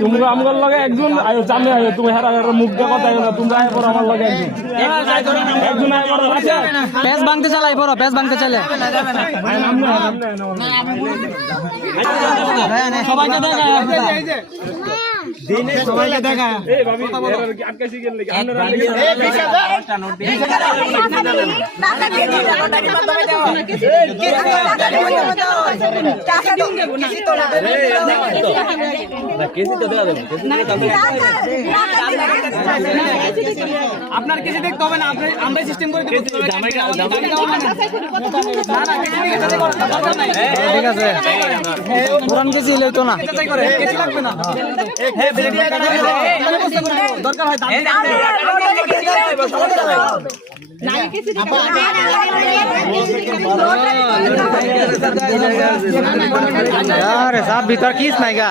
তোমরা আমার লগে একজন সামনে আয়ো, তুমি হারা মুখ দিয়ে কথা না, তোমরা আয় পড়ো আমার লগে একজন আয় পড়ো। প্যাচ ভাঙতে চালাই পড়ো, প্যাচ ভাঙতে চালে সবাইকে দেখা দিনে সবাইকে দেখা। এই ভাবি আটকাইছি গেল লাগি আপনারা লাগি টাকা দিয়ে দিন, টাকা মাধ্যমে দাও টাকা দিন দেব না, কিছু তো না কিছু তো দেওয়া দেব, আপনার কিছু দেখতে হবে না, আমরা সিস্টেম করে দেব। ঠিক আছে পুরান কিছু লইতো না, কিছু লাগবে না। দরকার হয় সাহেব ভিতর কিস নাই গা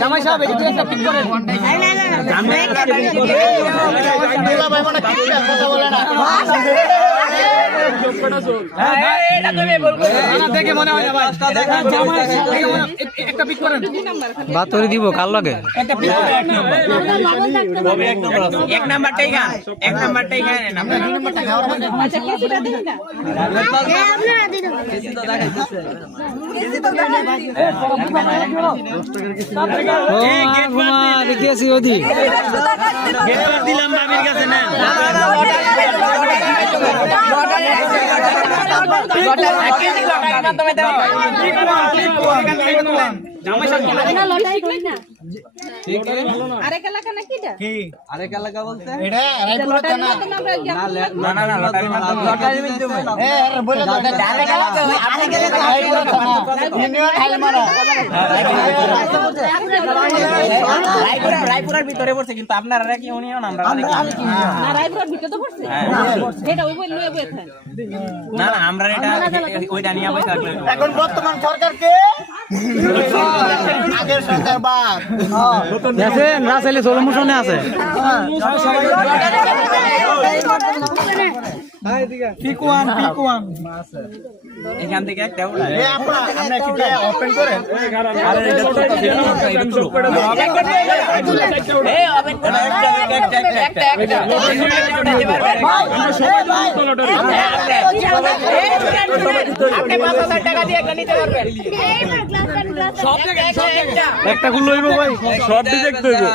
জামাই সাহেব একটা পিক করেন। দেখে মনে হয় একটা পিক করেন, বাতরি দিব কার লগে এক নাম্বারটাই গা, এক নাম্বারটাই গা, আচ্ছা কিছুটা দিন না আপনারা দিন কিছু তো দেখাইতেছে, কিছু তো দেখাইতেছে। এই গেট মা দেখিয়েছি ওদি গেট পার দিলাম বাবির কাছে না জামাই সাহেব না লটাই কই না আরে কালাকা নাকিটা কি আরে কালাকা বলতে এটা রায়পুর থানা না না লটারি মাধ্যমে লটারি মাধ্যমে এ আরে বলে দাও আরে কালাকা আরে কালাকা রায়পুর থানা ইউনিয়ন হাইমারা রায়পুরের ভিতরে পড়ছে, কিন্তু আপনারা কি ইউনিয়ন আমরা না রায়পুরের ভিতরে তো পড়ছে, এটা ওই বই লয়ে বইছে না না আমরা এটা ওইটা নিয়ে বইছে। এখন বর্তমান সরকার কে আগের সরকার বাদ দেখেন রাসেলি সলিউশনে আছে পিকুয়ান পিকুয়ান এখান থেকে একটা এ আপনারা আমরা কি ওপেন করেন আরে এটা তো এই ওপেন করে একটা আপনি 5000 টাকা দিয়ে একটা নিতে পারবেন, সব জায়গায় একটা গুলো হইবো ভাই, সব দেখতে হইবো।